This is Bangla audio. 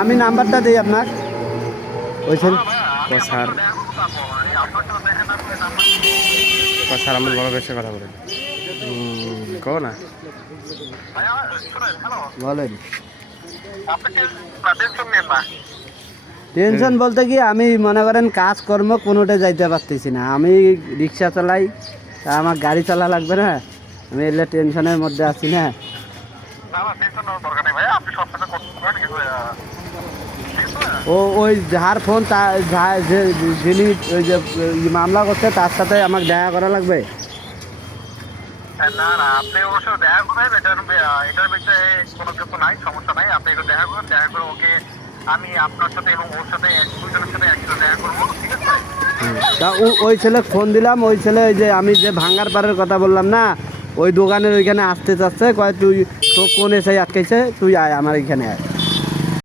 আমি নাম্বারটা দিই আপনার ওই স্যার স্যার আমার বড় বেশি কথা বলেন কো না বলেন। টেনশন বলতে কি আমি মনে করেন কাজকর্ম কোনোটা যাইতে পারতেছি না। আমি রিক্সা চালাই, তা আমার গাড়ি চালা লাগবে না, আমি এলে টেনশনের মধ্যে আছি না। ও ওই যার ফোন যিনি ওই যে মামলা করছে তার সাথে আমাকে দেখা করা লাগবে। না না, আপনি অবশ্য দেখা করেন, এটার বিষয়ে কোনো কিছু নাই, সমস্যা নাই। আপনি একটু দেখা করেন, দেখা করে ওকে আমি আপনার সাথে এবং ওর সাথে দুজনের সাথে একসাথে দেখা করবো, ঠিক আছে? তা ওই ছেলে ফোন দিলাম, ওই ছেলে ওই যে আমি যে ভাঙ্গার পাড়ের কথা বললাম না, ওই দোকানের ওইখানে আসতে চাচ্ছে, কয় তুই তো কোন এসে আটকাইছে, তুই আয় আমার এইখানে আয়।